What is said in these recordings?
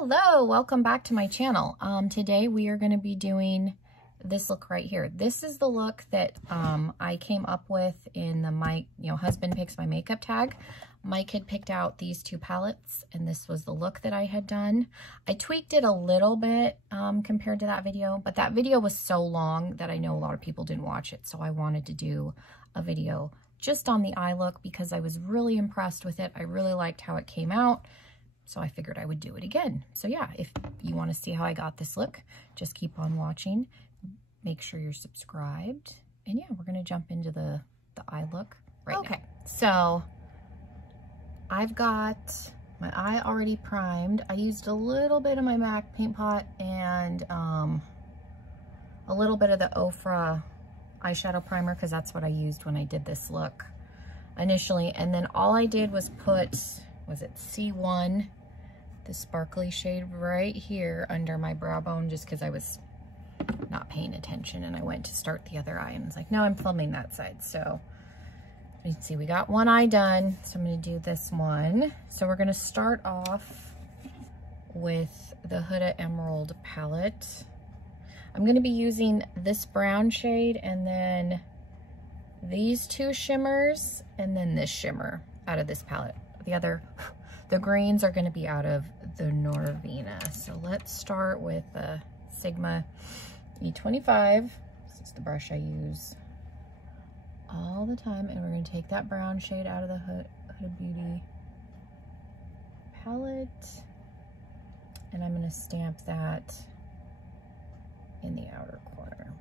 Hello, welcome back to my channel. Today we are going to be doing this look right here. This is the look that I came up with in the husband picks my makeup tag. Mike had picked out these two palettes and this was the look that I had done. I tweaked it a little bit compared to that video, but that video was so long that I know a lot of people didn't watch it. So I wanted to do a video just on the eye look because I was really impressed with it. I really liked how it came out. So I figured I would do it again. So yeah, if you want to see how I got this look, just keep on watching. Make sure you're subscribed. And yeah, we're going to jump into the eye look right now. Okay, so I've got my eye already primed. I used a little bit of my MAC paint pot and a little bit of the Ofra eyeshadow primer because that's what I used when I did this look initially. And then all I did was put, was it C1, the sparkly shade right here under my brow bone, just because I was not paying attention and I went to start the other eye and was like, no, I'm filming that side. So let's see, we got one eye done. So I'm going to do this one. So we're going to start off with the HUDA Emerald palette. I'm going to be using this brown shade and then these two shimmers and then this shimmer out of this palette. The greens are going to be out of the Norvina. So let's start with the Sigma E25. This is the brush I use all the time. And we're going to take that brown shade out of the HUDA Beauty palette. And I'm going to stamp that in the outer corner.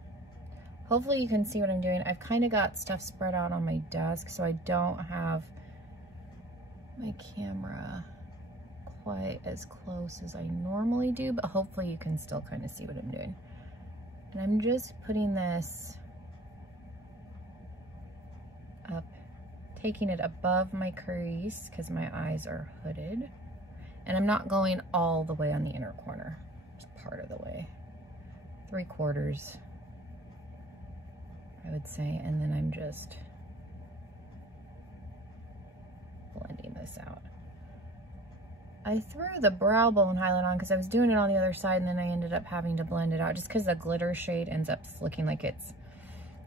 Hopefully you can see what I'm doing. I've kind of got stuff spread out on my desk, so I don't have my camera quite as close as I normally do, but hopefully you can still kind of see what I'm doing. And I'm just putting this up, taking it above my crease because my eyes are hooded. And I'm not going all the way on the inner corner, just part of the way, 3/4, I would say. And then I'm just blending this out. I threw the brow bone highlight on because I was doing it on the other side and then I ended up having to blend it out just because the glitter shade ends up looking like it's,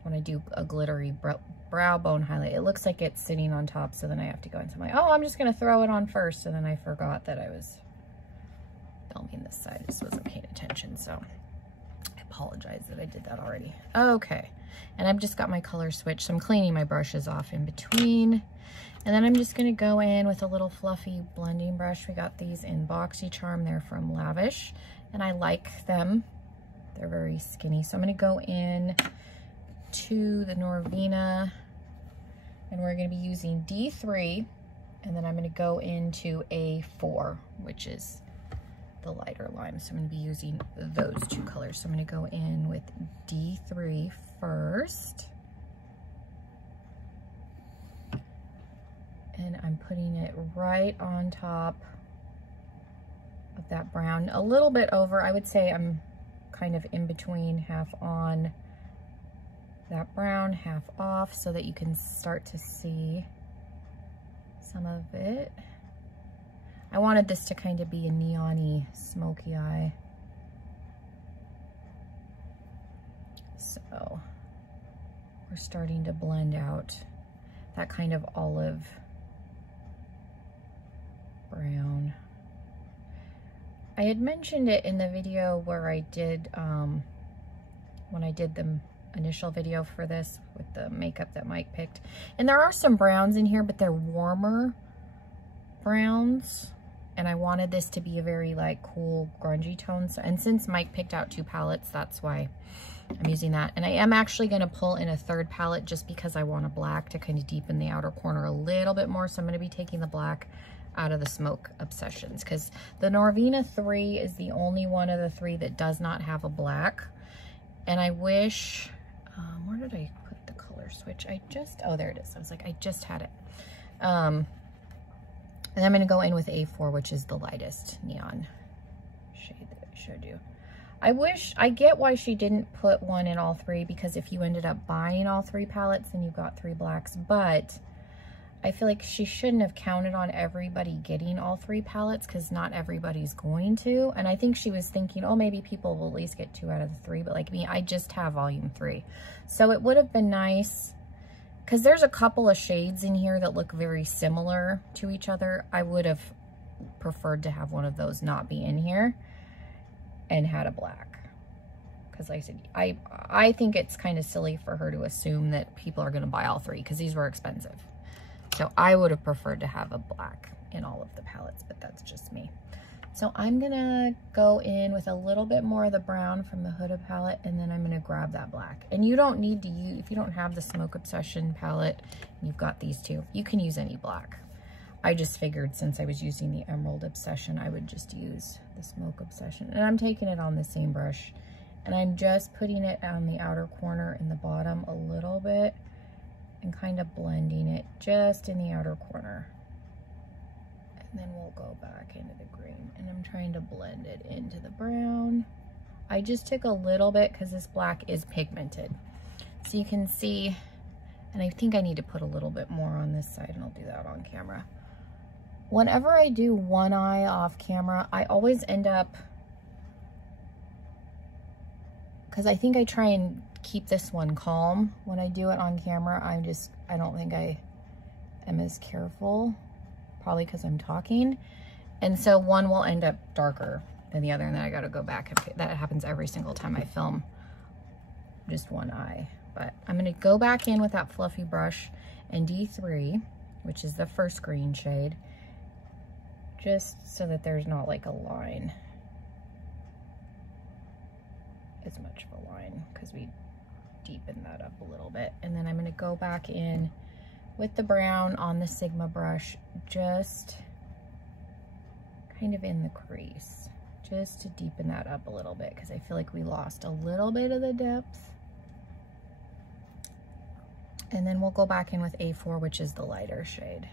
when I do a glittery brow bone highlight, it looks like it's sitting on top, so then I have to go into my, oh, I'm just going to throw it on first, and then I forgot that I was filming this side. I just wasn't paying attention, so I apologize that I did that already. Okay, and I've just got my color switch, so I'm cleaning my brushes off in between. And then I'm just going to go in with a little fluffy blending brush. We got these in BoxyCharm. They're from Lavish, and I like them. They're very skinny. So I'm going to go in to the Norvina, and we're going to be using D3, and then I'm going to go into A4, which is the lighter lime. So I'm going to be using those two colors. So I'm going to go in with D3 first. And I'm putting it right on top of that brown, a little bit over. I would say I'm kind of in between, half on that brown, half off, so that you can start to see some of it. I wanted this to kind of be a neon-y, smoky eye. So we're starting to blend out that kind of olive brown. I had mentioned it in the video where I did, when I did the initial video for this with the makeup that Mike picked. And there are some browns in here, but they're warmer browns. And I wanted this to be a very like cool, grungy tone. So, and since Mike picked out two palettes, that's why I'm using that. And I am actually going to pull in a third palette just because I want a black to kind of deepen the outer corner a little bit more. So I'm going to be taking the black out of the Smoke Obsessions because the Norvina 3 is the only one of the three that does not have a black. And I wish, where did I put the color switch? Oh, there it is. I was like, I just had it. And I'm going to go in with A4, which is the lightest neon shade that I showed you. I get why she didn't put one in all three, because if you ended up buying all three palettes, then you got three blacks, but I feel like she shouldn't have counted on everybody getting all 3 palettes because not everybody's going to. And I think she was thinking, oh, maybe people will at least get 2 out of the 3. But like me, I just have volume 3. So it would have been nice because there's a couple of shades in here that look very similar to each other. I would have preferred to have one of those not be in here and had a black. Because like I said, I think it's kind of silly for her to assume that people are going to buy all 3 because these were expensive. So I would have preferred to have a black in all of the palettes, but that's just me. So I'm gonna go in with a little bit more of the brown from the HUDA palette, and then I'm gonna grab that black. And you don't need to use, if you don't have the Smoke Obsession palette, you've got these 2, you can use any black. I just figured since I was using the Emerald Obsession, I would just use the Smoke Obsession. And I'm taking it on the same brush, and I'm just putting it on the outer corner in the bottom a little bit, and kind of blending it just in the outer corner. And then we'll go back into the green, and I'm trying to blend it into the brown. I just took a little bit because this black is pigmented. So you can see, and I think I need to put a little bit more on this side, and I'll do that on camera. Whenever I do one eye off camera, I always end up, because I think I try and keep this one calm when I do it on camera. I don't think I am as careful, probably because I'm talking. And so one will end up darker than the other, and then I got to go back. That happens every single time I film just one eye. But I'm going to go back in with that fluffy brush and D3, which is the first green shade, just so that there's not like a line, as much of a line, because we deepen that up a little bit. And then I'm going to go back in with the brown on the Sigma brush, just kind of in the crease, just to deepen that up a little bit, because I feel like we lost a little bit of the depth. And then we'll go back in with A4, which is the lighter shade,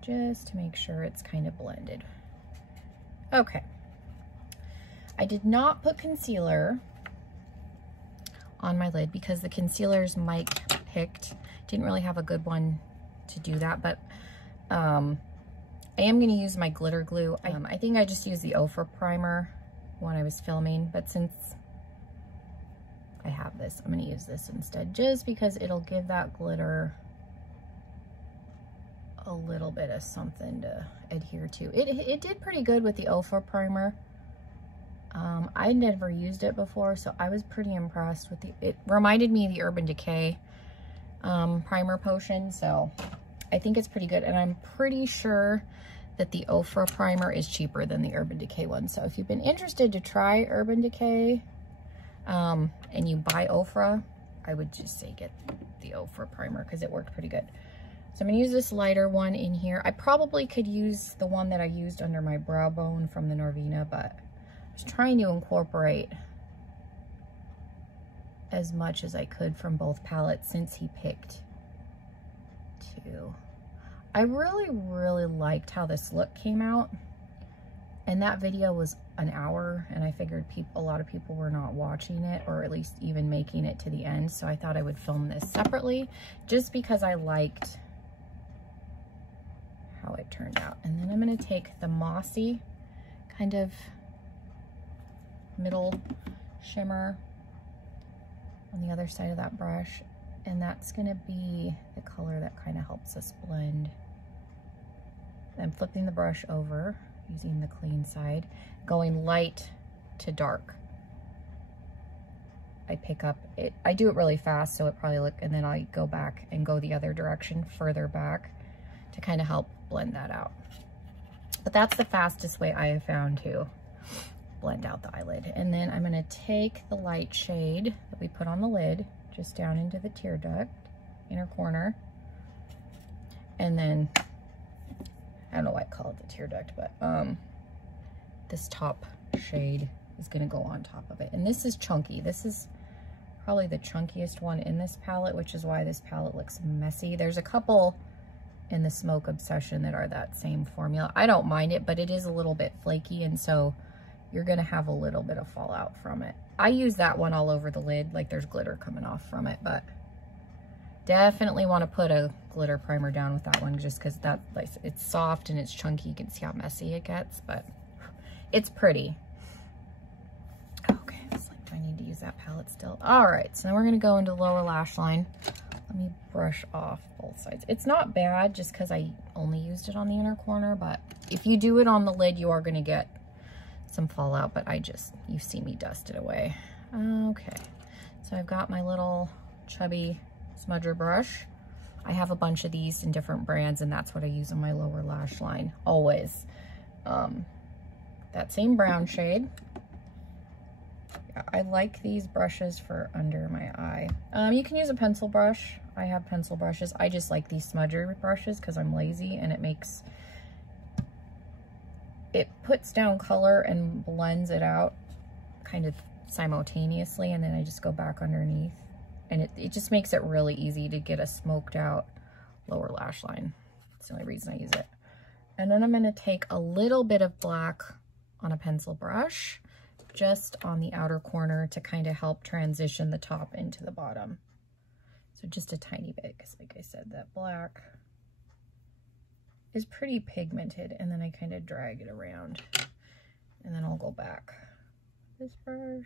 just to make sure it's kind of blended. Okay. I did not put concealer on my lid because the concealers Mike picked didn't really have a good one to do that, but I am going to use my glitter glue. I think I just used the Ofra primer when I was filming, but since I have this, I'm going to use this instead, just because it'll give that glitter a little bit of something to adhere to. It did pretty good with the Ofra primer. I never used it before, so I was pretty impressed with it reminded me of the Urban Decay primer potion, so I think it's pretty good. And I'm pretty sure that the Ofra primer is cheaper than the Urban Decay one. So if you've been interested to try Urban Decay and you buy Ofra, I would just say get the Ofra primer because it worked pretty good. So I'm going to use this lighter one in here. I probably could use the one that I used under my brow bone from the Norvina, but I was trying to incorporate as much as I could from both palettes since he picked 2. I really liked how this look came out, and that video was an hour, and I figured a lot of people were not watching it, or at least even making it to the end, so I thought I would film this separately just because I liked how it turned out. And then I'm going to take the mossy kind of middle shimmer on the other side of that brush, and that's going to be the color that kind of helps us blend. I'm flipping the brush over using the clean side, going light to dark. I pick up it, I do it really fast, so it probably and then I go back and go the other direction further back to kind of help blend that out. But that's the fastest way I have found to blend out the eyelid. And then I'm going to take the light shade that we put on the lid just down into the tear duct, inner corner, and then I don't know why I call it the tear duct, but this top shade is going to go on top of it. And this is chunky. This is probably the chunkiest one in this palette, which is why this palette looks messy. There's a couple in the Smoke Obsession that are that same formula. I don't mind it, but it is a little bit flaky, and so you're gonna have a little bit of fallout from it. I use that one all over the lid, like there's glitter coming off from it, but Definitely want to put a glitter primer down with that one, just because that, like, it's soft and it's chunky. You can see how messy it gets, but it's pretty. Okay, it's like, do I need to use that palette still? All right, so now we're going to go into lower lash line. Let me brush off both sides. It's not bad just because I only used it on the inner corner, but if you do it on the lid, you are going to get some fallout, but you see me dust it away. Okay, so I've got my little chubby smudger brush. I have a bunch of these in different brands, and that's what I use on my lower lash line, always. That same brown shade. I like these brushes for under my eye. You can use a pencil brush. I have pencil brushes. I just like these smudger brushes because I'm lazy, and it puts down color and blends it out kind of simultaneously, and then I just go back underneath, and it just makes it really easy to get a smoked out lower lash line. That's the only reason I use it. And then I'm going to take a little bit of black on a pencil brush just on the outer corner to kind of help transition the top into the bottom. So just a tiny bit, because like I said, that black is pretty pigmented, and then I kind of drag it around, and then I'll go back this brush,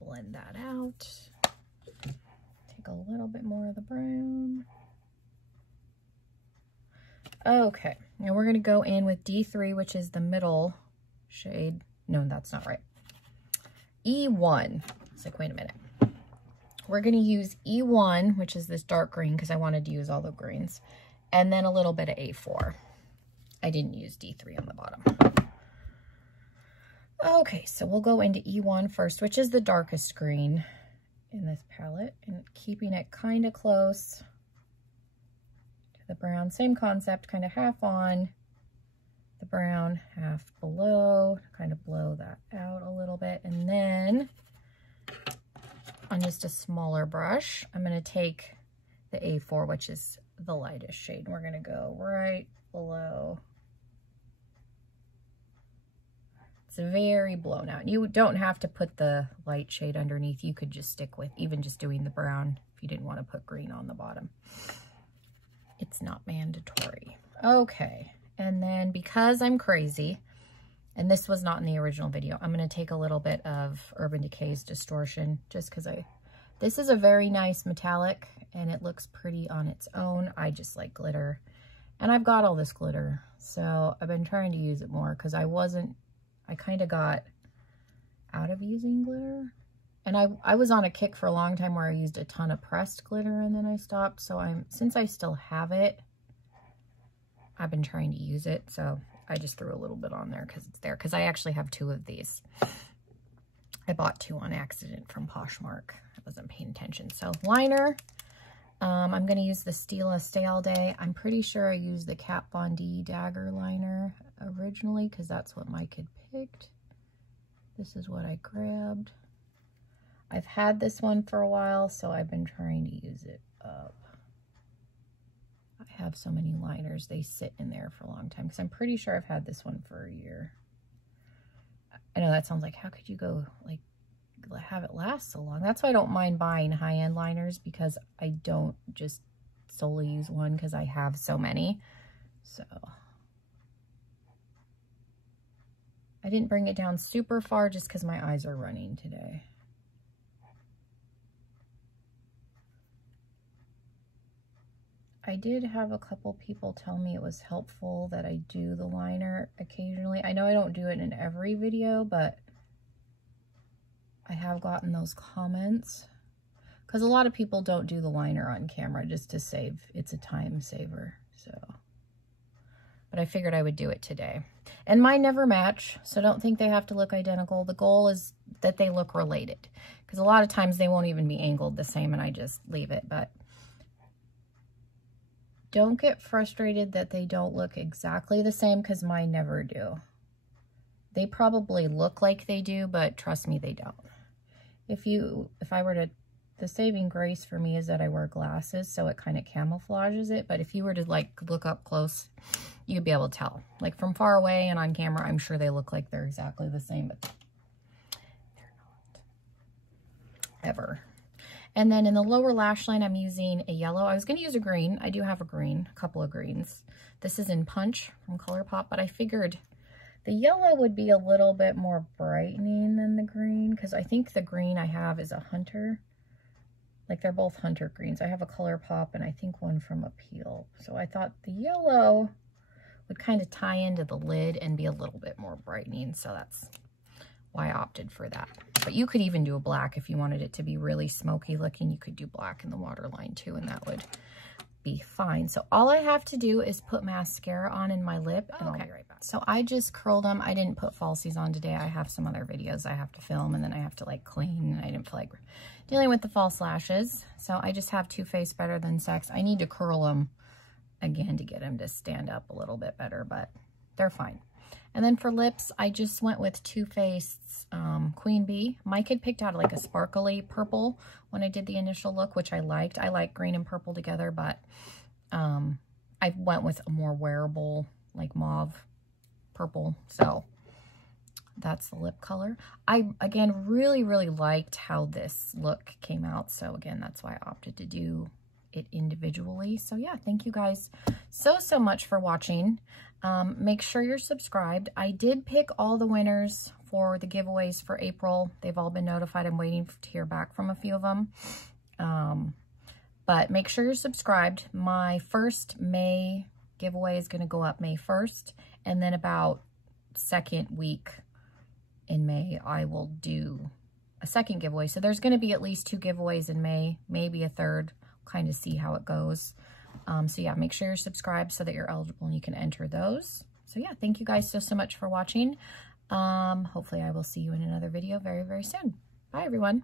blend that out, take a little bit more of the brown. Okay, now we're going to go in with D3, which is the middle shade. No, that's not right. E1. It's like, wait a minute. We're going to use E1, which is this dark green, because I wanted to use all the greens, and then a little bit of A4. I didn't use D3 on the bottom. Okay, so we'll go into E1 first, which is the darkest green in this palette, and keeping it kind of close to the brown. Same concept, kind of half on the brown, half below, kind of blow that out a little bit, and then on just a smaller brush, I'm going to take the A4, which is the lightest shade, and we're going to go right below. It's very blown out. You don't have to put the light shade underneath. You could just stick with even just doing the brown if you didn't want to put green on the bottom. It's not mandatory. Okay, and then because I'm crazy, and this was not in the original video, I'm going to take a little bit of Urban Decay's Distortion, just because this is a very nice metallic, and it looks pretty on its own. I just like glitter, and I've got all this glitter, so I've been trying to use it more, because I kind of got out of using glitter, and I was on a kick for a long time where I used a ton of pressed glitter, and then I stopped. So since I still have it, I've been trying to use it, so I just threw a little bit on there because it's there, because I actually have 2 of these. I bought 2 on accident from Poshmark. I wasn't paying attention. So liner, I'm going to use the Stila Stay All Day. I'm pretty sure I used the Kat Von D Dagger liner originally, because that's what Mike had picked. This is what I grabbed. I've had this one for a while, so I've been trying to use it up. I have so many liners, they sit in there for a long time, because I'm pretty sure I've had this one for a year. I know that sounds like, how could you go, like, have it last so long? That's why I don't mind buying high-end liners, because I don't just solely use one, because I have so many. So I didn't bring it down super far just because my eyes are running today. I did have a couple people tell me it was helpful that I do the liner occasionally. I know I don't do it in every video, but I have gotten those comments, because a lot of people don't do the liner on camera just to save. It's a time saver. So, but I figured I would do it today. And mine never match, so don't think they have to look identical. The goal is that they look related, because a lot of times they won't even be angled the same and I just leave it. But don't get frustrated that they don't look exactly the same, because mine never do. They probably look like they do, but trust me, they don't. If I were to, the saving grace for me is that I wear glasses, so it kind of camouflages it. But if you were to like look up close, you'd be able to tell. Like from far away and on camera, I'm sure they look like they're exactly the same, but they're not. ever. And then in the lower lash line, I'm using a yellow. I was going to use a green. I do have a green, a couple of greens. This is in Punch from ColourPop, but I figured the yellow would be a little bit more brightening than the green, because I think the green I have is a Hunter. Like, they're both Hunter greens. I have a ColourPop and I think one from Appeal. So I thought the yellow would kind of tie into the lid and be a little bit more brightening. So that's why I opted for that. But you could even do a black if you wanted it to be really smoky looking. You could do black in the waterline too, and that would be fine. So all I have to do is put mascara on in my lip, and I'll be right back. So I just curled them. I didn't put falsies on today. I have some other videos I have to film, and then I have to like clean, and I didn't feel like dealing with the false lashes. So I just have Too Faced Better Than Sex. I need to curl them again to get them to stand up a little bit better, but they're fine. And then for lips, I just went with Too Faced's Queen Bee. Mike had picked out like a sparkly purple when I did the initial look, which I liked. I like green and purple together, but I went with a more wearable, like mauve purple. So that's the lip color. I, again, really, really liked how this look came out. So again, that's why I opted to do it individually. So yeah, thank you guys so much for watching. Make sure you're subscribed. I did pick all the winners for the giveaways for April. They've all been notified. I'm waiting to hear back from a few of them. But make sure you're subscribed. My first May giveaway is going to go up May 1st. And then about second week in May, I will do a second giveaway. So there's going to be at least 2 giveaways in May, maybe a third. Kind of see how it goes. So yeah, make sure you're subscribed so that you're eligible and you can enter those. So yeah, thank you guys so much for watching. Hopefully I will see you in another video very, very soon. Bye everyone.